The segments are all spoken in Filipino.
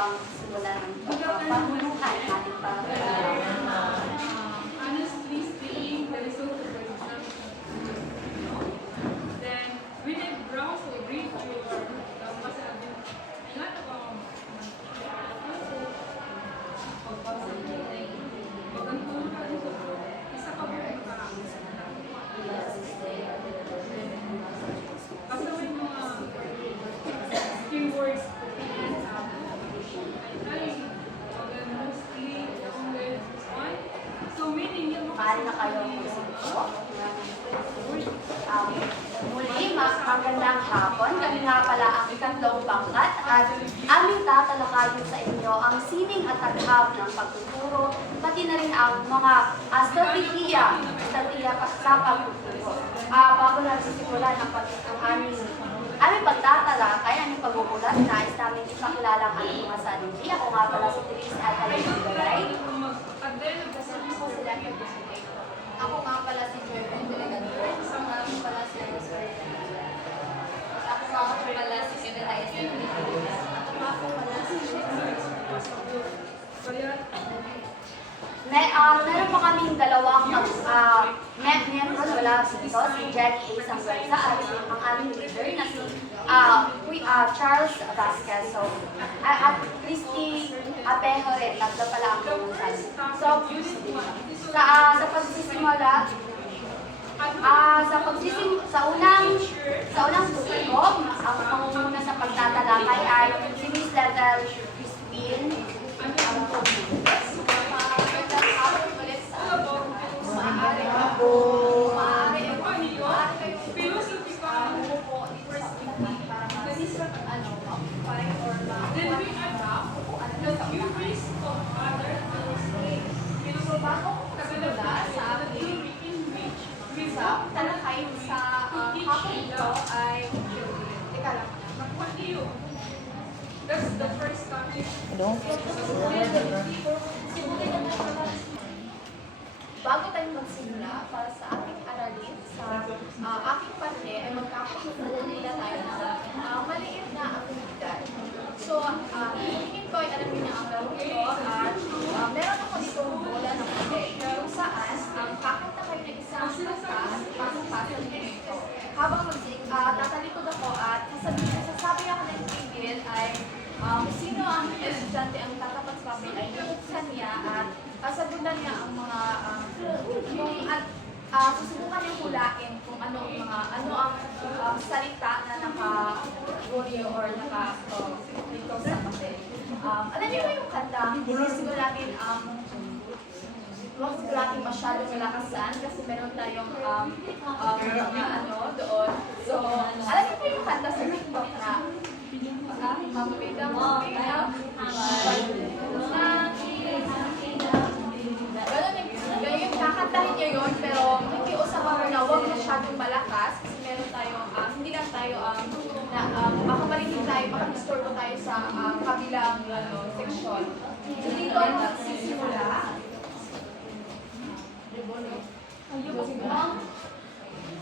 bang simulan ng pamumuhay ng ating pamumuhay? Honestly speaking, the result of the exam is then when I browse or read through or masabi, ingat ako isa ka mo pasawin mo keywords Maaari na kayo magsimpo. Muli, magandang hapon. Kami nga pala ang ikatlong pangkat at aming tatalakayin sa inyo ang sining at taghap ng pagtuturo, pati na rin ang mga strategiya sa pagtuturo. Bago natin simulan ang aming pagtatala, kaya aming pagbubulat, nais namin ipakilala ang aming mga sarili. Ako nga pala si Therese at Alay. Ako nga pala si Jervin Delegador. Ako nga pala si Rosemary. Ako nga pala si Kenneth Aiden. Ako nga pala si meron pa kaming dalawang members wala dito, si Jackie A. Sanggarza at ang aming leader na si Charles Vasquez. So, at Christy Apejo rin, tatlo pala ang pumuntan. So, sa pagsisimula, sa unang tutok, ang pangunguna sa pagtatalakay ay si Miss Level Crispin. Talakay sa hapon ito ay teka lang, that's the first topic. Bago tayo magsimula para sa ating aralin sa aking parte ay magkakasunod-nila tayo ng maliit na aktibidad. So, tingin ko ay alam niyo ang laro ito at meron ako dito bola ng puti kung saan kakanta kayo ng isang kanta at pasang-pasang ito. Habang tatalikod ako at sasabi ako ng tigil ay sino ang estudyante ang tatapat sa papel ay bubuksan niya at sasagutan niya ang mga susubukan niyang hulain kung ano ang salita na naka-audio or naka-dito sa papel. Alam niyo ba yung kanta? Hindi siguro natin huwag siguro natin masyadong malakasan kasi meron tayong mga doon. So, alam niyo ba yung kanta sa TikTok na Ganyan, kakantahin niyo yun, pero nakiusap ako na huwag masyadong malakas kasi meron tayong, hindi lang tayo, baka marinig tayo, baka disturbo tayo sa kabilang section. So dito, magsisimula.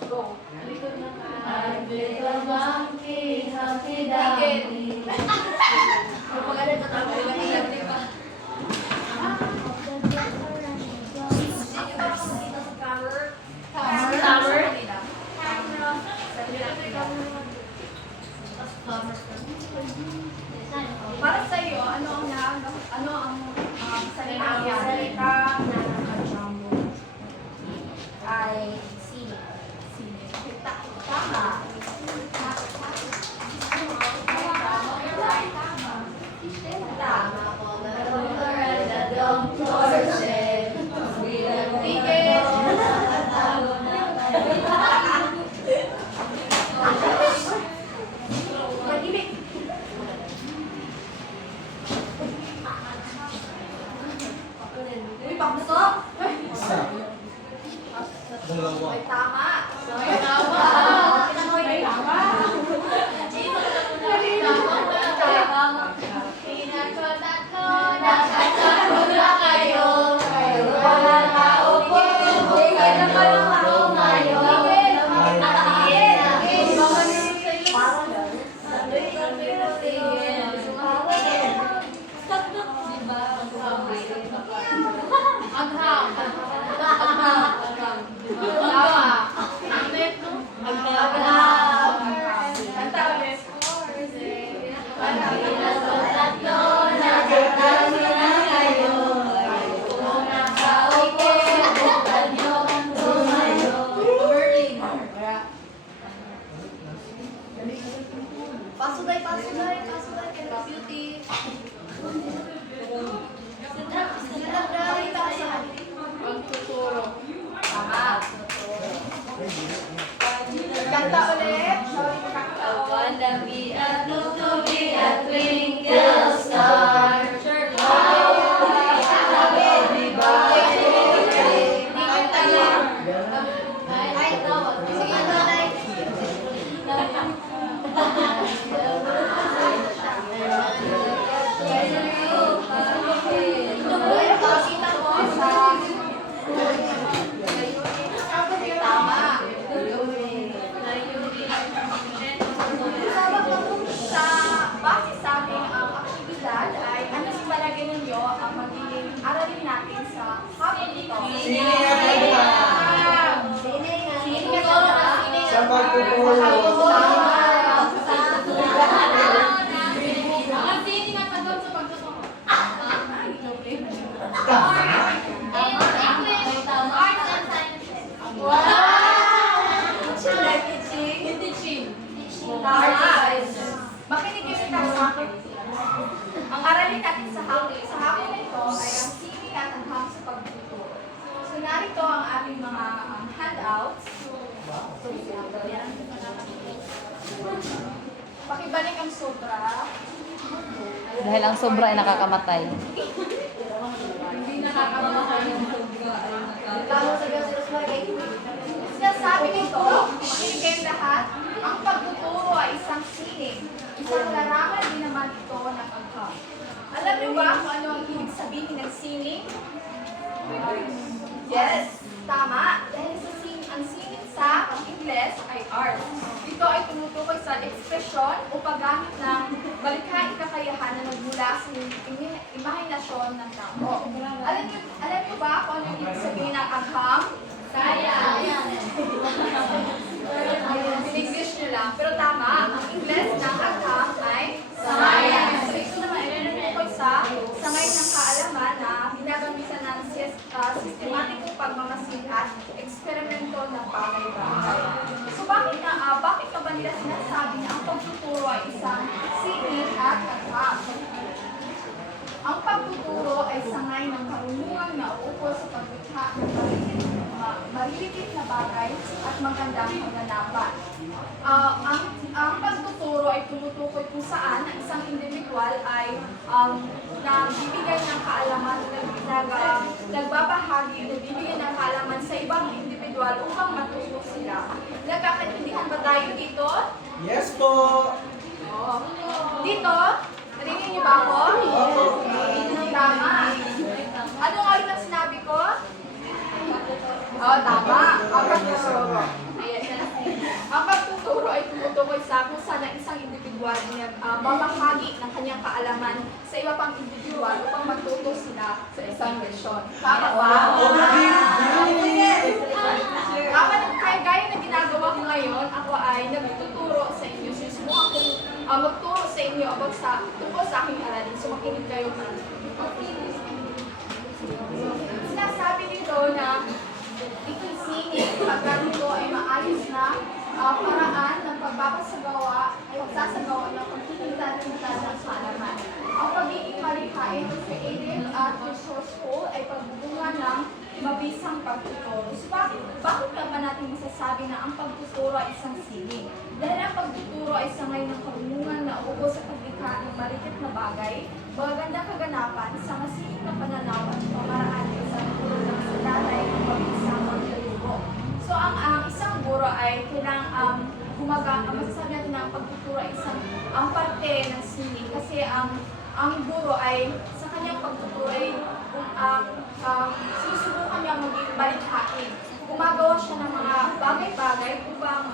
Go. Little monkey, Humpty Dumpty. Maganda na tayo. Para sa iyo, ano ang salita na nakajambo ay sine. Tama. Tama po. The doctor said, we don't think it. Mag-ibig. Uy, pakusok! Dalawa. Ay, tama. Ay, tama. Ay, tama. Nakasama na kayo. Wala kaupo. Bigyan na kayo ngayon. Mag-up. Kanta ulit. Tatlo na kami na kayo. Kung nakaupo, bukan nyo tumayo. Pasuday, pasuday, pasuday. Kaya beauty. Sedap dari basa. Pagtuturo. Tama. Kanta ulit. Sorry, kakanta. Wanna be a blue to be a twinkle star. Baby boy. Ay, tawag. Sige, nanay. Pakita mo sa... Tama. Sa base sa aming aktibidad ay ano sa palagay ninyo ang magiging aralin natin sa hapon ito? Sine nga. Sa pagtuturo. Makinig kayo sa akin. Ang aralin natin sa hapon na ito ay ang sining at ang hang sa pagtuturo. So narito ang ating mga handouts. Pakibalik ang sobra. Dahil ang sobra ay nakakamatay. Hindi nakakamatay yung sobra ay Sinasabi nito, makinig kayong lahat, ang pagtuturo ay isang sining. Isang larangan din naman ito ng agham. Alam niyo ba kung ano ang ibig sabihin ng sining? Yes, tama. Dahil ang sining sa Ingles ay art. Ito ay tumutukoy sa ekspresyon o paggamit ng balikhaing kakayahan na nagmula sa imahinasyon ng tao. Alam niyo ba kung ano ang ibig sabihin ng agham? English nyo lang. Pero tama, ang Ingles ng agham ay science. So ito naman ay tumutukoy sa sangay ng kaalaman na ginagamitan ng sistematikong pagmamasid at eksperimento ng bagay-bagay. So bakit ka ba nila sinasabi na ang pagtuturo ay isang sining at agham? Ang pagtuturo ay sangay ng karunungan na uukol sa paglikha ng maliliit na bagay at magandang kaganapan. Ang pagtuturo ay tumutukoy kung saan ang isang individual ay nagbibigay ng kaalaman, nagbabahagi, nagbibigay ng kaalaman sa ibang individual upang matuto sila. Nagkakaintindihan ba tayo dito? Yes po. Dito? Narinig niyo ba ako? Tama. Ano nga rin ang sinabi ko? Tama. Ang pagtuturo ay tumutukoy sa kung saan ang isang individual ay babahagi ng kanyang kaalaman sa iba pang individual upang matuto sila sa isang lesyon. Tama ba? Kaya gaya na ginagawa ko ngayon, ako ay nagtuturo sa inyo. Susubukan kong magturo sa inyo about tungkol sa aking aralin. So makinig kayo. Sinasabi nito na ito'y sining pagkat ito ay maayos na paraan ng pagsasagawa ng pagkikita-kita ng kaalaman. Ang pagiging malikhain, creative at resourceful ay pagbubunga ng mabisang pagtuturo. So bakit ka ba natin masasabi na ang pagtuturo ay isang sining? Dahil ang pagtuturo ay sangay ng karunungan na ugo sa paglikha ng maliit na bagay, magagandang kaganapan sa masining na pananaw at pamaraan ng isang guro ng salalay ng mabisang pagtuturo. So ang isang guro ay kailangang masasabi natin na ang pagtuturo ay ang parte ng sining kasi ang guro ay sa kanyang pagtuturo ay sinusubukan niya maging balikhain. Gumagawa siya ng mga bagay-bagay upang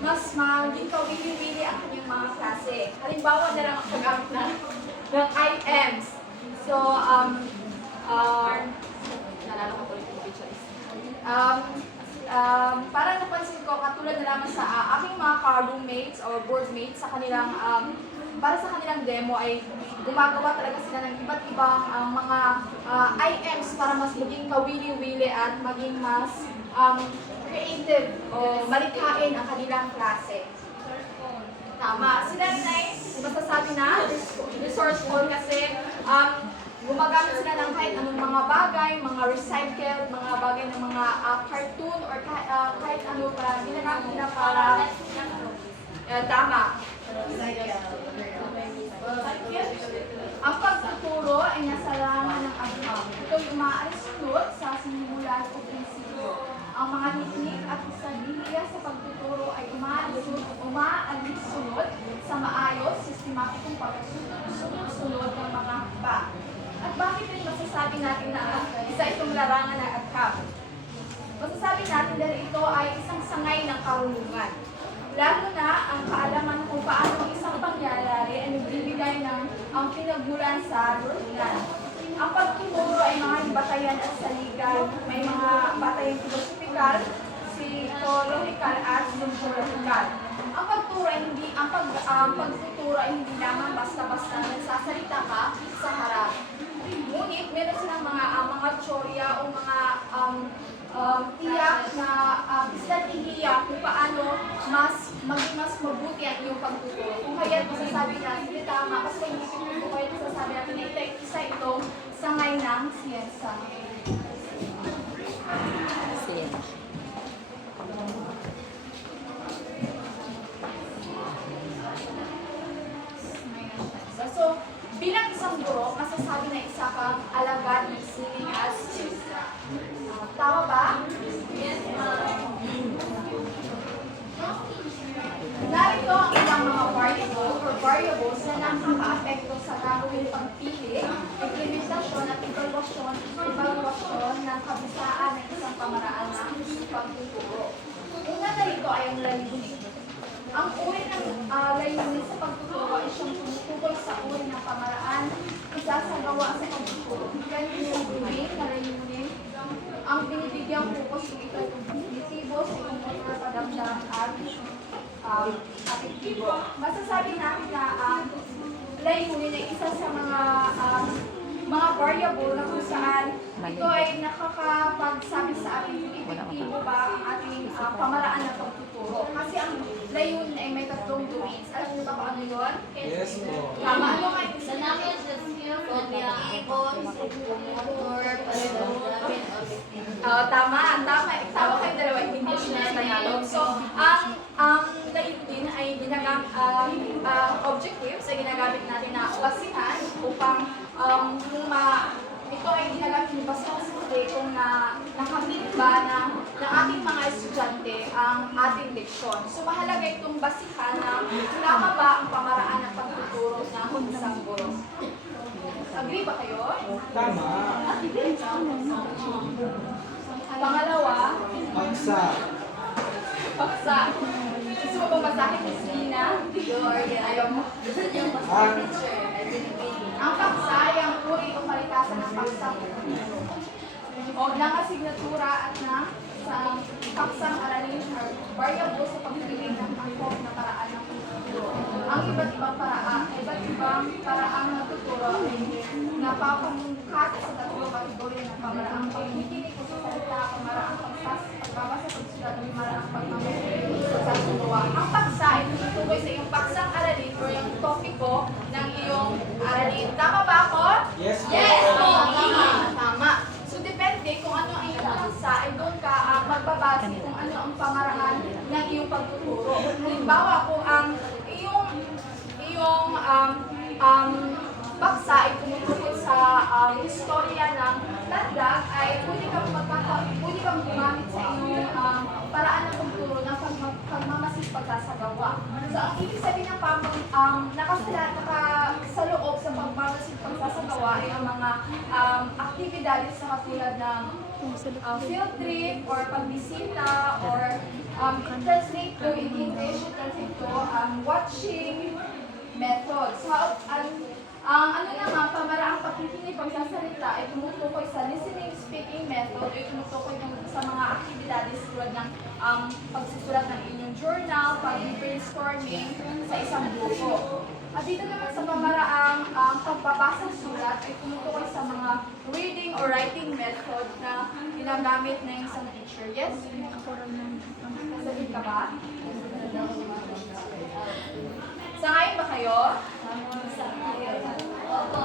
mas maging kawili-wili ang kanyang mga klase. Halimbawa na lang ang paggamit ng items. So, nalala ko ulit yung pictures. para napansin ko, katulad na lamang sa aking mga ka-roommates or boardmates sa kanilang, para sa kanilang demo ay gumagawa talaga sila ng iba't ibang mga items para mas maging kawili-wili at maging mas creative o malikhain ang kanilang klase. Tama. Sila rin ay masasabi na resourceful kasi gumagamit sila ng kahit anong mga bagay, mga recycled, mga bagay ng mga cartoon or kahit ano pa ginagamit nila para tama. Ang pagtuturo ay nasa rangan ng agham. Ito'y umaalis-sunod sa sinimulan o prinsipyo. Ang mga teknik at strategiya sa pagtuturo ay umaalis-sunod sa maayos, sistematikong pagsunod-sunod ng mga hakbang. At bakit rin masasabi natin na isa itong larangan ng agham? Masasabi natin dahil ito ay isang sangay ng karunungan. Lalo na ang kaalaman kung paano ang isang pangyayari ay nagbibigay ng ang pinagmulan sa rutunan. Ang pagtuturo ay mga batayan at saligan, may mga batayan filosofikal, psikologikal at psychological. Ang pagtuturo ay hindi lamang basta-basta nagsasalita ka sa harap. Ngunit meron silang mga teorya o mga tiyak na strategiya kung paano maging mas mabuti ang iyong pagtuturo. Kung kaya masasabi natin, hindi tama, kasi hindi ko kaya masasabi natin na isa itong sangay ng siyensa. So, bilang isang guro, masasabi na isa kang alagad ng sining at siyensya. Tama ba? Yes, ma'am. Narito ang ibang mga variables na nakaka-apekto sa gagawin pagpili, implementasyon at evaluasyon ng kabisaan ng isang pamaraan ng pagtuturo. Una na ito ay ang layunin. Ang uri ng layunin sa pagtuturo ay siyang tumutukoy sa uri ng pamaraan isasagawa sa pagtuturo. Ganyan yung uri na layunin ang binibigyang focus ng ito ay kognitibo, psikomotor, padamdam at apektibo. Masasabi natin na layunin ay isa sa mga variable na kung saan ito ay nakakapagsabi sa atin kung epektibo ba ang ating pamaraan ng pagtuturo. Kasi ang layunin ay may tatlong domains. Alam niyo ba kung ano yun? Yes po. Tama. Ano nga yung tama kayong dalawa, English na Tagalog. So, ang layunin ay objectives ay ginagamit natin na basihan upang ito ay ginagamit yung basihan kung nakamit ba ng ating mga estudyante ang ating leksyon. So, mahalaga itong basihan na tama ba ang pamaraan ng pagtuturo ng isang guro. Agree ba kayo? Tama. Pangalawa, Paksa. paksa. Gusto mo ba basahin ni Sina? Ayaw mo. Ang paksa ay ang uri o kalikasan ng paksang o ng asignatura at ng sa paksang aralin or variable sa pagpili ng angkop na paraan ng pagtuturo. Ang iba't ibang paraang natuturo ay napapamungkat sa tatlong kategorya ng pamaraang pagkikinig o sa salita, pamaraang pagbabasa, pagsulat, at pamaraang pagmamahuli sa sasagawa. Ang paksa ay tutukoy sa iyong paksang aralin o yung topiko ng iyong aralin. Tama ba ako? Yes po. Yes! Tama. So, depende kung ano ang iyong paksa, ay doon ka magbabase kung ano ang pamaraan ng iyong pagtuturo. Halimbawa, kung ang iyong paksa ay tumutukoy sa istorya ng landag, ay pwede kang gumamit sa iyong paraan ng pagtuturo ng pagmamasid pagsasagawa. So, ang ibig sabihin ng sa loob sa pagmamasid pagsasagawa ay ang mga aktibidades sa katulad ng field trip or pagbisita or translate to in English, translate to watching methods. Ang ano naman, pamaraang pakikinig pagsasalita ay tumutukoy sa listening speaking method ay tumutukoy sa mga aktibidades tulad ng pagsusulat ng inyong journal, pag-brainstorming sa isang grupo. At dito naman sa pamaraang pagbabasa ng sulat ay tumutukoy sa mga reading or writing method na ginagamit ng isang teacher. Yes? Sasabihin ka ba? Sangayon ba kayo? Opo.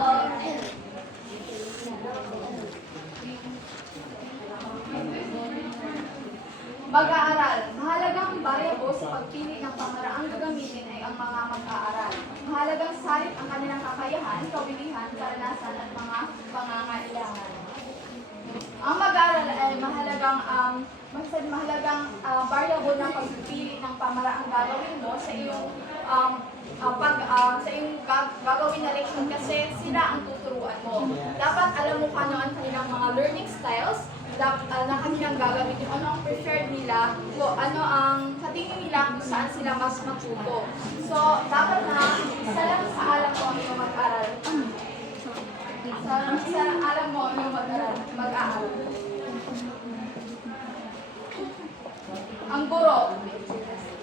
Mag-aaral. Mahalagang variable sa pagpili ng pamaraang gagamitin ay ang mga mag-aaral. Mahalagang salip ang kanilang kakayahan, kabilihan, karanasan at mga pangangailangan. Ang mag-aaral ay mahalagang variable ng pagpili ng pamaraang gagawin mo sa iyong gagawin na leksyon kasi sila ang tuturuan mo. Dapat alam mo kung ano ang kanilang mga learning styles na kanilang gagamitin, ano ang preferred nila, o ano ang sa tingin nila kung saan sila mas matuto. So, dapat na isa lang sa alam mo ang iyong mag-aral. Isa lang alam mo ang iyong mag-aaral. Ang guro.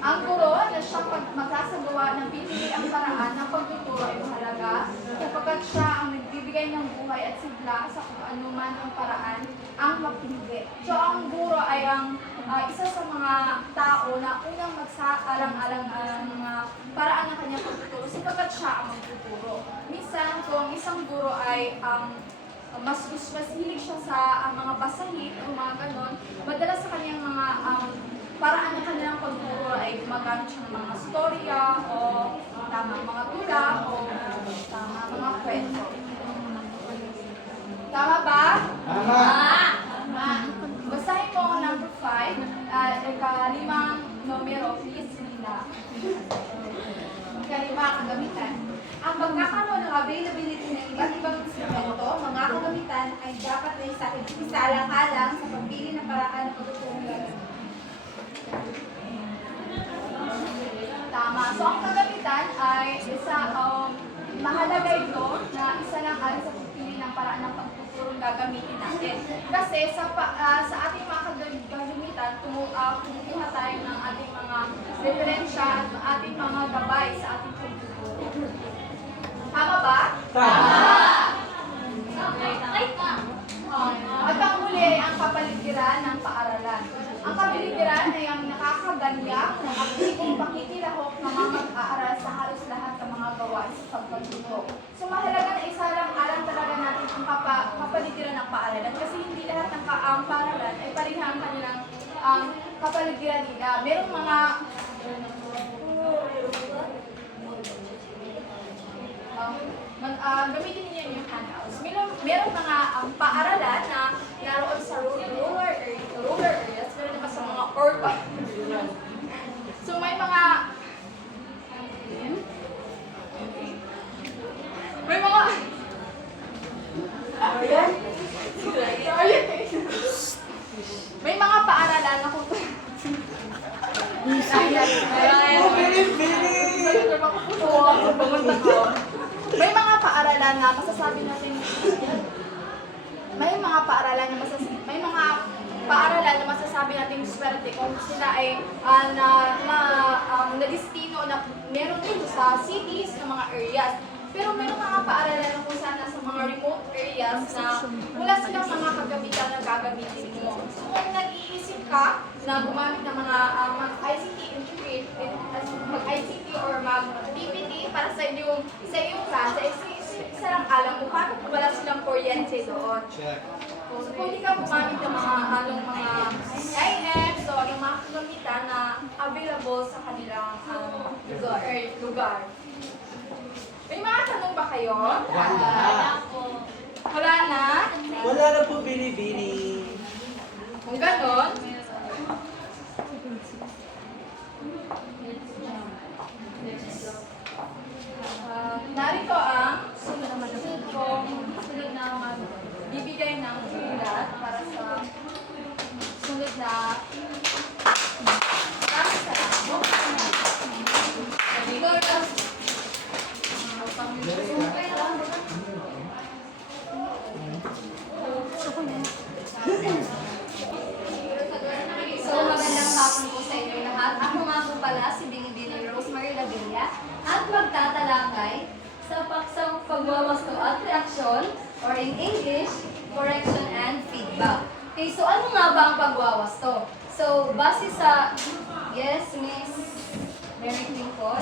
Ang guro na siyang magkasagawa ng pipiliang paraan ng pagtuturo ay mahalaga sapagkat siya ang nagbibigay ng buhay at sigla sa kung ano man ang paraan ang mapili. So ang guro ay ang isa sa mga tao na unang magsaalang-alang ang mga paraan ng kanyang pagtuturo sapagkat siya ang magtuturo. Minsan kung isang guro ay mas hilig siya sa mga basahin o mga ganon, madalas sa kanyang mga paraan ng kanilang pagturo ay gumagamit siya ng mga storya o tamang mga tula o tamang mga kwento. Tama ba? Tama. Basahin mo ang number 5, ikalimang numero, please, Lina. Ikalima, kagamitan. Ang pagkakaroon ng availability ng iba't ibang instrumento, mga kagamitan ay dapat na isaalang-alang sa pagpili ng paraan ng pagtuturo. Tama. So, ang kagamitan ay isa, mahalaga ito na isa lang ayon sa pagpili ng paraan ng pagtuturong gagamitin natin. Kasi sa ating mga kagamitan, kumukuha tayo ng ating mga referensya at ating mga gabay sa ating pagtuturo. Tama ba? At ang huli ang kapaligiran ng paaralan. Ang kapaligiran ay ang nakakaganyak ng aktibong pakikilahok ng mga mag-aaral sa halos lahat ng mga gawain sa pagpagtuturo. So mahalaga na isa lang alam talaga natin ang kapaligiran ng paaralan kasi hindi lahat ng paaralan ay parehang kanilang kapaligiran nila. Merong mga gamitin niyo yung handouts. Merong mga paaralan na naroon sa rural areas, meron naman sa mga urban. So may mga may mga paaralan na kung may mga paaralan na masasabi natin swerte kung sila ay na-destino na meron dito sa cities na mga areas. Pero may mga paaralan na kung saan sa mga remote areas na wala silang mga kagamitan na gagamitin mo. So kung nag-iisip ka na gumamit ng mga mag-ICT integrate, mag-ICT or mag-PPT para sa iyong klase, isa lang alam mo paano kung wala silang kuryente doon. Check. So kung hindi ka gumamit ng mga IMs o ng mga kagamitan na available sa kanilang lugar. May mga tanong ba kayo? Wala na? Wala na po bini-bini. Kung ganon, narito ang sunod na bibigay ng sulat para sa sunod na Very good. pagwawasto at reaksyon, or in English, correction and feedback. Okay, so ano nga ba ang pagwawasto? So, base sa, yes, Miss Mary Lincoln,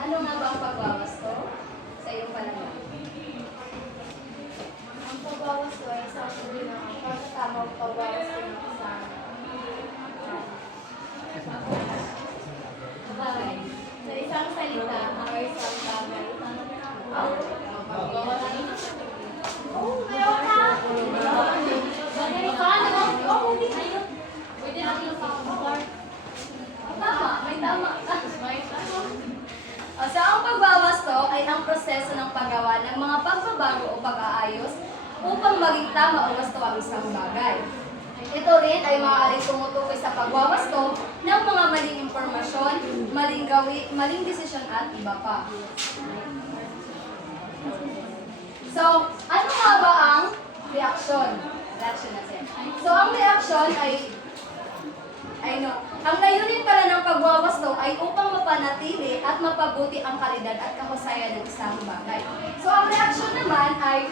ano nga ba ang pagwawasto? Sa iyong panahon. Ang pagwawasto ay isang uri ng pagkatamang pagwawasto ng isang bagay. Sa isang salita o isang bagay. Oh, meron ka! Bagay ka, ano? Oh, hindi. Pwede natin yung pagkakamar. Tama, may tama. May ano? So, ang pagwawasto ay ang proseso ng paggawa ng mga pagbabago o pag-aayos upang maging tama o wasto ang isang bagay. Ito rin ay maaaring tumutukoy sa pagwawasto ng mga maling impormasyon, maling gawin, maling desisyon at iba pa. So, ano nga ba ang reaksyon? Reaction natin. So, ang reaksyon ay ang layunin pala ng pagwawasto ay upang mapanatili at mapabuti ang kalidad at kahusayan ng isang bagay. So, ang reaksyon naman ay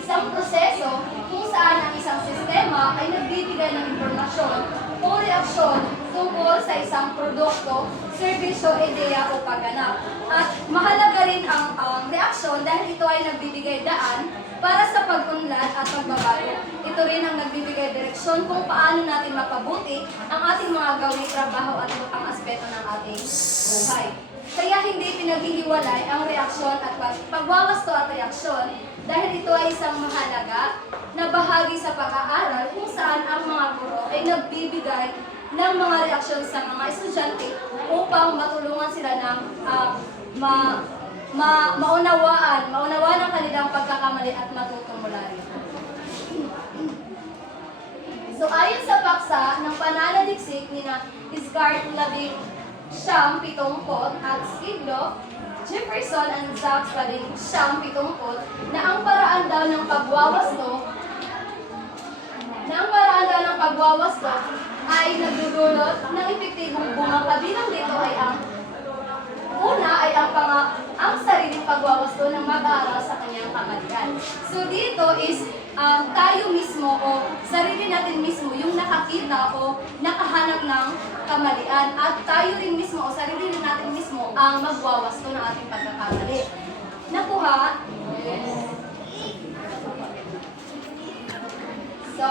isang proseso kung saan ang isang sistema ay nagbibigay ng impormasyon o reaksyon tungkol sa isang produkto, serbisyo, ideya o pagganap. At mahalaga rin ang reaksyon dahil ito ay nagbibigay daan para sa pag-unlad at pagbabago. Ito rin ang nagbibigay direksyon kung paano natin mapabuti ang ating mga gawing trabaho at ang aspeto ng ating buhay. Kaya hindi pinaghihiwalay ang reaksyon at pagwawasto at reaksyon dahil ito ay isang mahalaga na bahagi sa pag-aaral kung saan ang mga guro ay nagbibigay ng mga reaksyon sa mga estudyante upang matulungan sila ng maunawaan ang kanilang pagkakamali at matutong mula rito. So ayon sa paksa ng pananaliksik ni na Iscart 1970 at Skidlow, Jefferson and Zaks 1970 na ang paraan daw ng pagwawasto ay nagdudulot ng epektibong bunga. Kabilang dito ay ang una ay ang sariling pagwawasto ng mag-aaral sa kanyang kamalian. So dito is tayo mismo o sarili natin mismo yung nakakita o nakahanap ng kamalian at tayo rin mismo o sarili natin mismo ang magwawasto ng ating pagkakamali. Nakuha? So,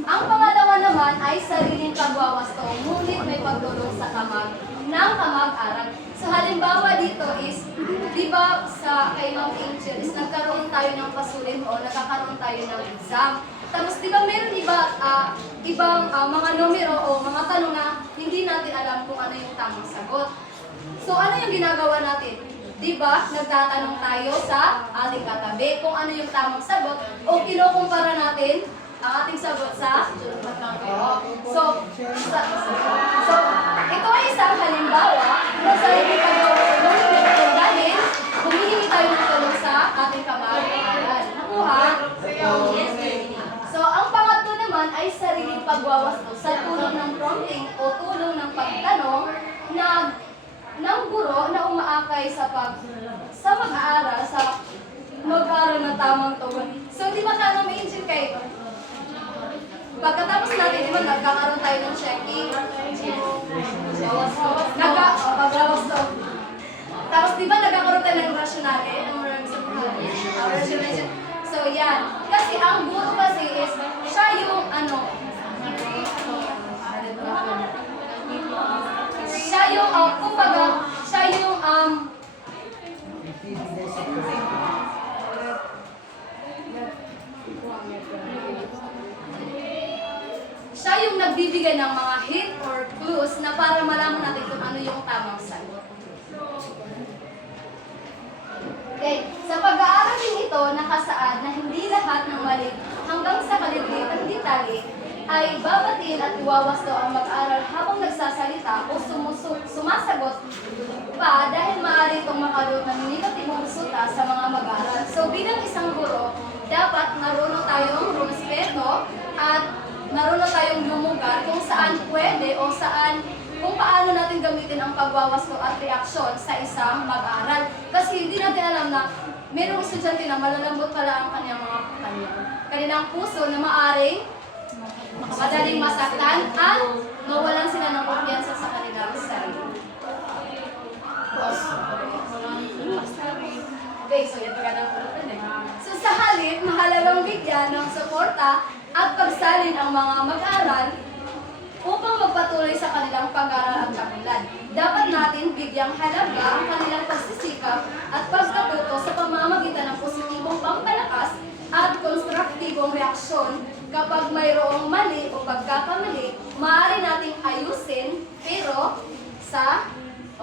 ang pangalawa naman ay sariling pagwawasto, ngunit may pagtulong sa kamag-aral. So halimbawa dito is, di ba sa kay Mount Angel is nagkaroon tayo ng pasulit o nagkakaroon tayo ng exam. Tapos di ba meron ibang mga numero o mga tanong na hindi natin alam kung ano yung tamang sagot. So ano yung ginagawa natin? Di ba nagtatanong tayo sa ating katabi kung ano yung tamang sagot o kinukumpara natin ang ating sagot sa So, ito ay isang halimbawa kung saan yung pagwawasto dahil humihingi tayo ng tulong sa ating kamag-aral. Nakuha? So, ang pangatlo naman ay sariling pagwawasto sa tulong ng prompting o tulong ng pagtanong ng guro na umaakay sa mag-aaral sa mag-aaral na tamang tugon. So, di ba ka may engine kayo? Pagkatapos natin, di ba, nagkakaroon tayo ng checking? Pagbawas to. Tapos, di ba, nagkakaroon tayo ng rationale? So, yan. Kasi ang guro kasi is, siya yung, kumbaga, siya yung, siya yung nagbibigay ng mga hint or clues na para malaman natin kung ano yung tamang sagot. Okay, sa pag-aaral din ito, nakasaad na hindi lahat ng mali hanggang sa kaliliitang detalye ay babatiin at iwawasto ang mag-aaral habang nagsasalita o sumasagot pa dahil maaari itong makaroon ng negatibong resulta sa mga mag-aaral. So bilang isang guro, dapat marunong tayong rumespeto at marunong tayong lumugar kung saan pwede o kung paano natin gamitin ang pagwawasto at reaksyon sa isang mag-aaral. Kasi hindi natin alam na Merong estudyante na malalambot pala ang kanyang mga kanilang puso na maaring madaling masaktan at mawalan sila ng kumpiyansa sa kanilang sarili. Okay, so yan pagkatang pulutan eh. So sa halip, mahalagang bigyan ng suporta at pagsalin ang mga mag-aaral upang magpatuloy sa kanilang pag-aaral at kaunlad. Dapat natin bigyang halaga ang kanilang pagsisikap at pagkatuto sa pamamagitan ng positibong pampalakas at konstruktibong reaksyon. Kapag mayroong mali o pagkakamali, maaari nating ayusin pero sa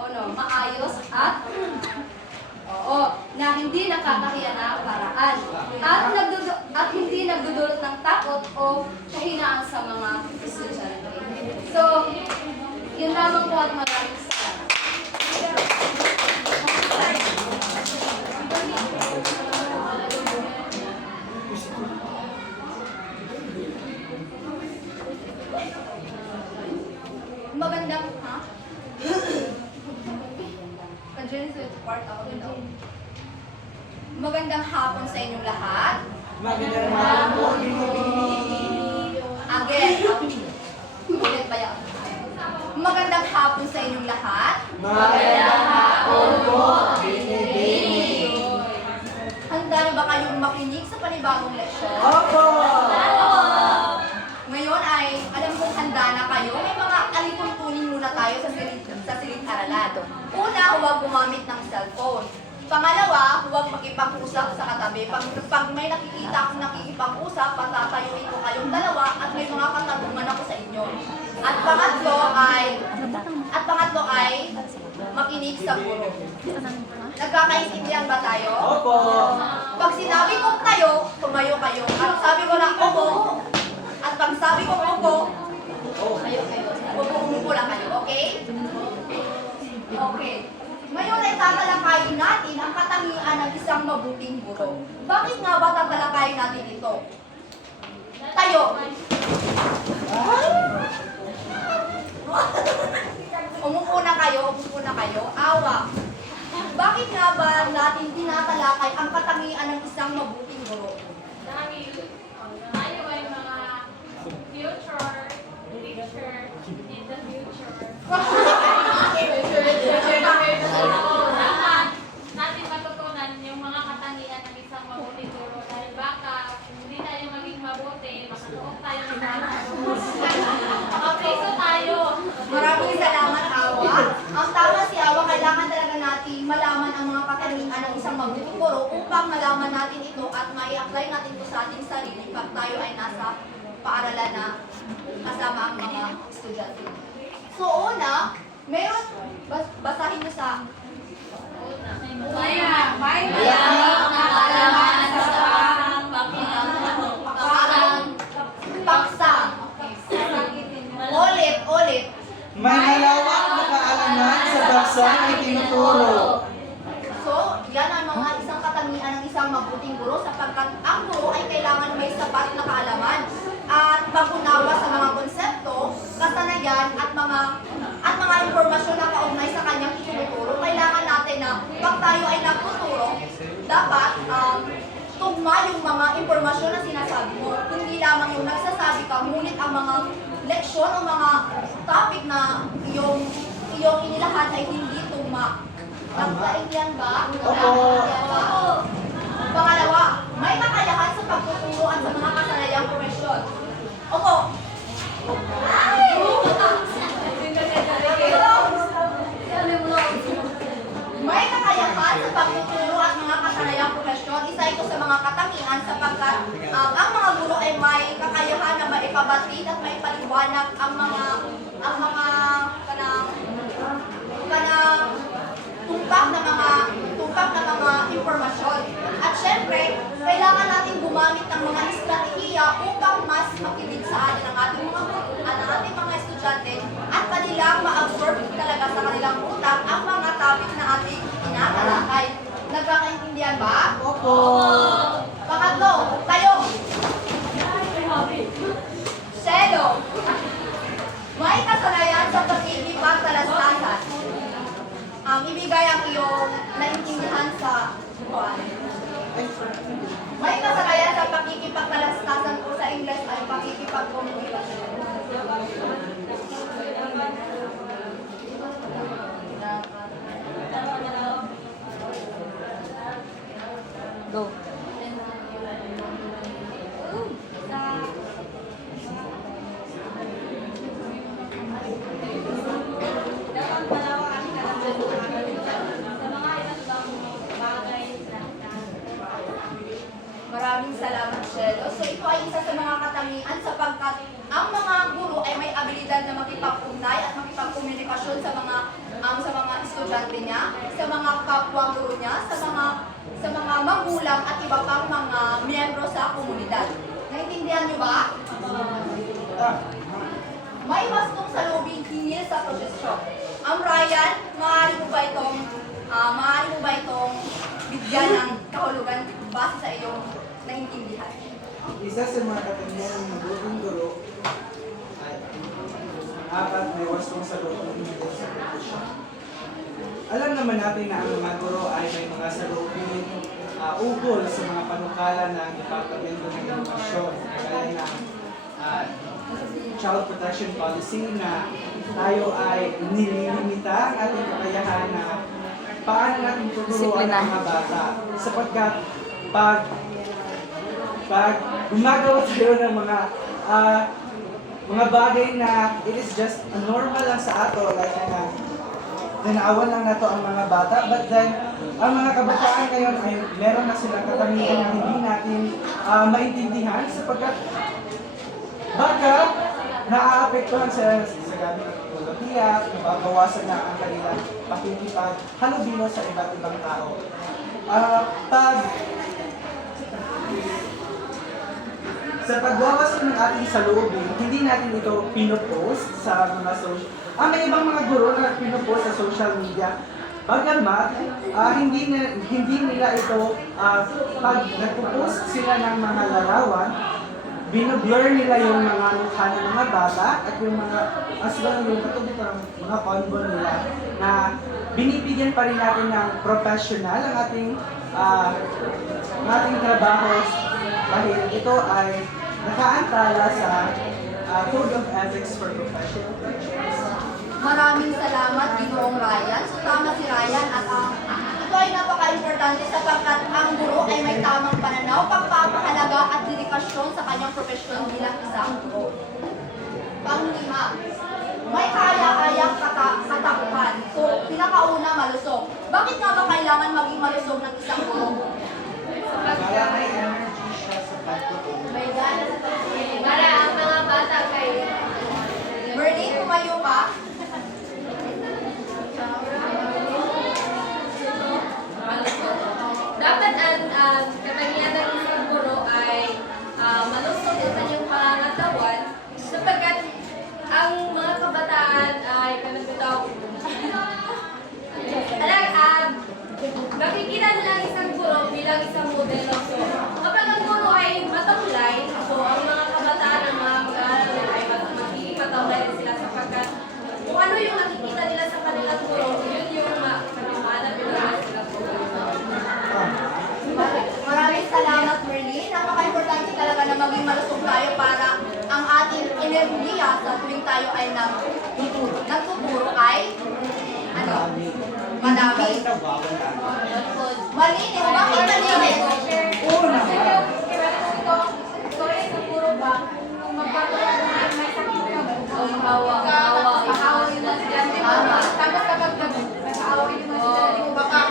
maayos at na hindi nakakahiya na paraan at hindi nagdudulot ng takot o kahinaan sa mga estudyante. So, yun lamang po at maraming salamat. Magandang, ha? Magandang hapon sa inyong lahat. Magandang hapon, Binibini. Again, ulit ba yan? Magandang hapon sa inyong lahat. Magandang hapon po, Binibini. Handa na ba kayong makinig sa panibagong leksyon? Opo! Ngayon ay, alam kong handa na kayo. May mga alipuntunin muna tayo sa silid-aralan. Una, huwag gumamit ng cellphone. Pangalawa, huwag makipag-usap sa katabi. Pag may nakikita akong nakikipag-usap, patatayuin ko kayong dalawa at may mga katanungan ako sa inyo. At pangatlo ay makinig sa guro. Nagkakaintindihan ba tayo? Opo! Pag sinabi ko tayo, tumayo kayo. At sabi ko na opo. At pag sabi ko opo, kayo. Umupo lang kayo, okay? Okay. Ngayon ay tatalakayin natin ang katangian ng isang mabuting guro. Bakit nga ba tatalakayin natin ito? Tayo. Umupo na kayo. Awa. Bakit nga ba natin tinatalakay ang katangian ng isang mabuting guro? Dahil tayo ay mga future teacher in the future. Dapat natin matutunan yung mga katangian ng isang mabuting guro dahil baka hindi tayo maging mabuti, makatuok tayo ng mga makapreso tayo. Maraming salamat, Awa. Ang tama si Awa, kailangan talaga natin malaman ang mga katangian ng isang mabuting guro upang malaman natin ito at mai-apply natin ito sa ating sarili pag tayo ay nasa paaralan na kasama ang mga estudyante. So, una, meron, basahin mo sa paksa. Ulit. May malawak na kaalaman sa baksang itinuturo. So, yan ang mga isang katangian ng isang mabuting guro sapagkat ang guro ay kailangan may sapat na kaalaman at pag-unawa sa mga konsepto, kasanayan at mga impormasyon na kaugnay sa kanyang itinuturo. Kailangan natin na pag tayo ay nagtuturo, dapat tugma yung mga impormasyon na sinasabi mo. Hindi lamang yung nagsasabi ka, ngunit ang mga leksyon o mga topic na iyong inilahat ay hindi tugma. Nagkaintindihan ba? Pangalawa, may kakayahan sa pagtuturo at sa mga kasanayang profesyon. Opo. May kakayahan sa pagtuturo at mga kasanayang profesyon. Isa ito sa mga katangian sapagkat ang mga guro ay may kakayahan na maipabatid at maipaliwanag ang mga tumpak na mga impormasyon. At syempre, kailangan natin gumamit ng mga estratehiya upang mas makinig sa atin ang ating mga estudyante at kanilang ma-absorb talaga sa kanilang utak ang mga topic na ating tinatalakay. Nagkakaintindihan ba? Opo! Pangatlo, tayo! Selo! May kasanayan sa pag-ibig talastasan. Ibigay ang iyong naintindihan sa buwan. May kasanayan sa pakikipagtalastasan po sa Ingles ay pakikipagkomunikasyon. Go. Dapat malawak ang kaalaman sa mga iba't ibang bagay sa Maraming salamat, Shelo. So ito ay isa sa mga katangian sapagkat ang mga guro ay may abilidad na makipag-ugnay at makipagkomunikasyon sa mga estudyante niya, sa mga kapwa guro niya, sa mga magulang at iba pang mga miyembro sa komunidad. Naintindihan niyo ba? May wastong salubing hingil sa prosesyon. Ryan, maaari mo ba itong bigyan ng kahulugan base sa iyong naintindihan? Isa sa mga katangian ng mabuting guro ay apat may wastong salubing hingil sa profesyon. Alam naman natin na ang mga guro ay may mga salubing ukol sa mga panukala ng Departamento ng Edukasyon, kagaya ng Child Protection Policy na tayo ay nililimita ang ating kakayahan na paano natin tuturuan ang mga bata. Sapagkat pag gumagawa tayo ng mga bagay na it is just normal lang sa ato, like na tanawan lang nato ang mga bata, but then ang mga kabataan ngayon ay meron na silang katangian na hindi natin maintindihan sapagkat baka naaapektuhan sa gamit ng teknolohiya, nababawasan na ang kanilang pakikipaghalubilo sa iba't ibang tao. Sa pagwawasan ng ating salubing, hindi natin ito pinopost sa mga social. May ibang mga guro na pinopost sa social media. Bagamat, hindi nila ito, pag nagpo-post sila ng mga larawan, bino-blur nila yung mga mukha ng mga bata at yung mga, as well yung katulad ng mga convo nila na binibigyan pa rin natin ng professional ang ating trabaho dahil ito ay nakaantala sa Code of Ethics for Professional Teachers. Maraming salamat, Ginoong Ryan. So tama si Ryan at ito ay napaka-importante sapagkat ang guro ay may tamang pananaw, pagpapahalaga at dedikasyon sa kanyang profesyon bilang isang guro. Panglima, may kaya-kayang katakutan. So, pinakauna, malusog. Bakit nga ba kailangan maging malusog ng isang guro? Para may energy siya sa pagtuturo. May gana sa pagtuturo. Para ang mga bata kay Merlin, tumayo ka. dapat ang katangian ng isang guro ay malusog ang kanyang pangangatawan sapagkat ang mga kabataan ay nakikita nila ang isang guro bilang isang modelo. So, kapag ang guro ay mataulay, so ang mga kabataan, ang mga mag-aaral ay magiging mataulay din sila sapagkat kung ano yung nakikita nila sa kanilang guro, yun yung maniwala nila sila guro. Maraming salamat, Merlin. Napaka-importante talaga na maging malusog tayo para ang ating enerhiya sa tuwing tayo ay nagtuturo ay madami. Malinis. Bakit malinis? Oo naman. Tapos kapag nag-aaway yung mga estudyante mo, baka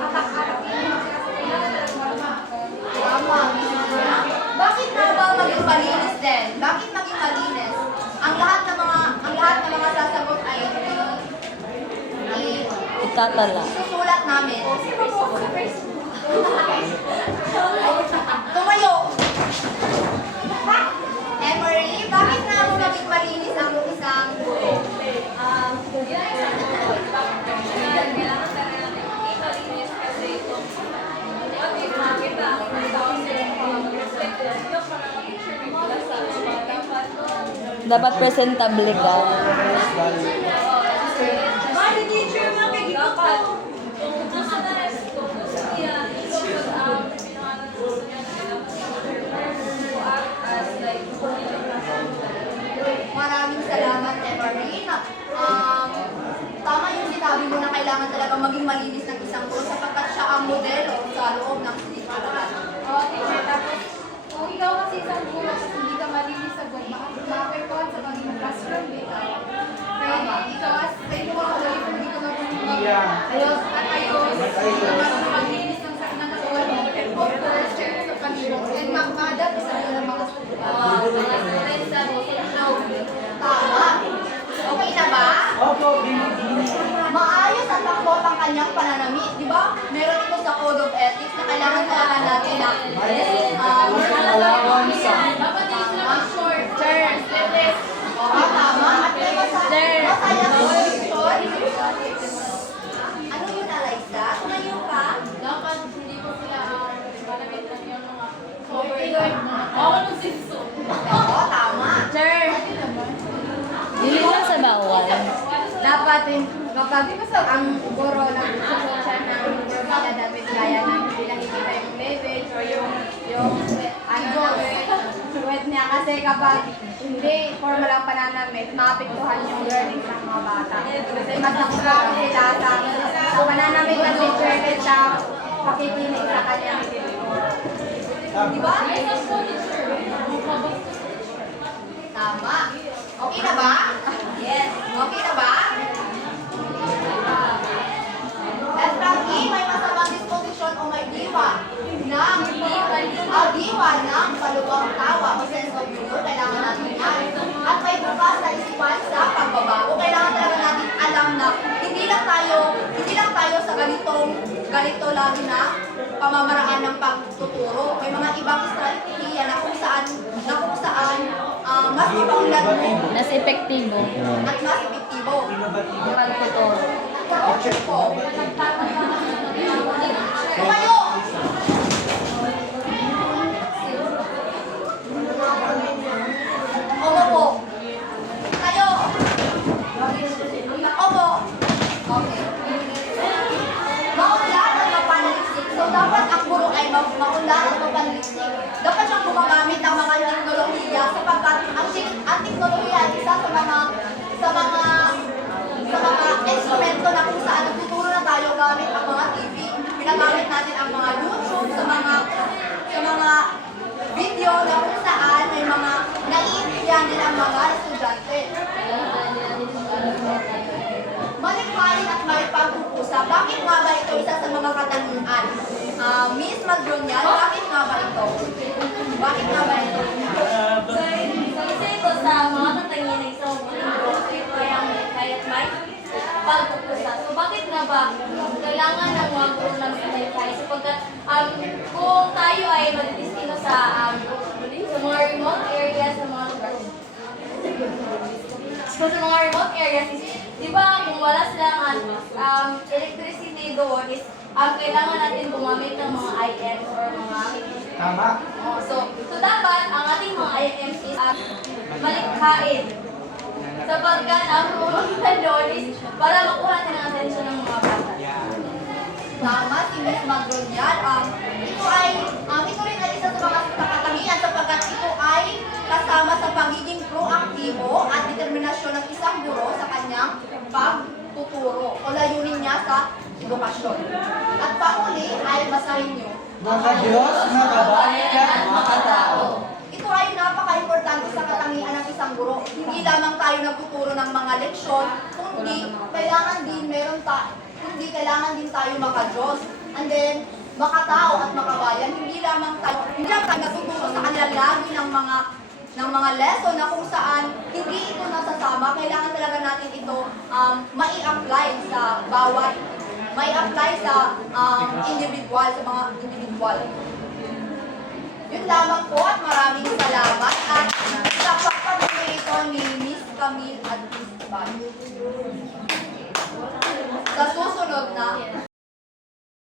atak-atakin mo sila sa kanya. Tama. Bakit nga ba maging malinis din? Bakit maging malinis? Ang lahat ng mga sasagot ay Itatala. isusulat namin. Tumayo! Emery, bakit nga mo maging malinis ang isang guro? Kailangan talaga natin ikalinis kasi ito. At yung makita ang tao sila para mag-picture ng mga sa dapat Dapat presentable ka. Bali teacher mga kay dapat kung nasa iya Maglinis ng katawan mo. And of course, service sa Panginoon. And magmadap sa mga Mga students sa musician. Tama. Okay na ba? Opo, binibini. Maayos at takbot ang kanyang pananamit, di ba? Meron ito sa Code of Ethics na kailangan talaga natin na Allowance sa Dapat hindi sila mag-short. Turn. Sleeveless. tama. At may masaya condition. Ano yun, Alaysa? Tumayo ka? Dapat hindi po sila malamit lang yung mga cover. Oo, nung Simpson. Oo, tama. Turn. Dili lang sa bawal. Dapat kapag ang guro nagsusunod siya ng formula, dapat gaya ng pinakikita yung leverage or yung wet niya. Kasi kapag hindi formal ang pananamit, maapektuhan yung learning ng mga bata. Kasi mas nakulang sila sa pananamit ng teacher sa pakikinig sa kanyang di ba? Tama. Okay na ba? Yes. Okay na ba? At Frankie, may masamang disposition o may diwa ng paluwang tawa o sense of humor, kailangan natin yan. At may bukas na isipan sa pagbabago. Kailangan talaga natin alam na hindi lang tayo sa ganito lagi na pamamaraan ng pagtuturo. May mga ibang strategiya na kung saan mas mapaunlad mo Mas epektibo. at mas epektibo. Innovatibo. Pagtuturo. Tumayo! Opo. Tayo. Opo. Okay. Maunlad at mapanaliksik. So, dapat ang guro ay maunlad at mapanaliksik. Dapat siyang gumagamit ng mga teknolohiya sapagkat ang teknolohiya ay isa sa mga instrumento na kung saan nagtuturo na tayo gamit ang mga TV. Pinagamit natin ang mga YouTube sa mga video na kung saan may mga naiintindihan din ang mga estudyante. Malikhain at may pag-uusap. Bakit nga ba ito isa sa mga katanungan? Miss Madronian, bakit nga ba ito? Bakit nga ba ito? So, isa ito sa mga katangian ng isang libro. So, ito ay ang kahit may pagpupusa. So, bakit nga ba kailangan ng mga guro ng mentality? Sapagkat kung tayo ay magdistino sa mga remote areas, sa mga lugar. So, sa mga remote areas, di ba, kung wala silang electricity doon, is kailangan natin gumamit ng mga IMs or mga Tama. So dapat ang ating mga IMs is malikhain. Sapagkat ang pumamagitan doon is para makuha natin ang atensyon ng mga bata. Tama, si Miss Madronian. Ito rin ay isa sa mga katangian sapagkat ito ay kasama sa pagiging proaktibo at determinasyon ng isang guro sa kanyang pagtuturo o layunin niya sa edukasyon. At panghuli ay basahin niyo. Mga Diyos, mga bayan, at mga tao. Ito ay napaka-importante sa katangian ng isang guro. Hindi lamang tayo nagtuturo ng mga leksyon, kundi kailangan din tayo maka-Diyos. And then, makatao at makabayan. Hindi lang tayo nagtuturo sa kanila lagi ng mga lesson na kung saan hindi ito nasasama. Kailangan talaga natin ito mai-apply sa individual, sa mga individual. Yun lamang po at maraming salamat at sa pagpapalito ni Miss Camille at Miss Bal.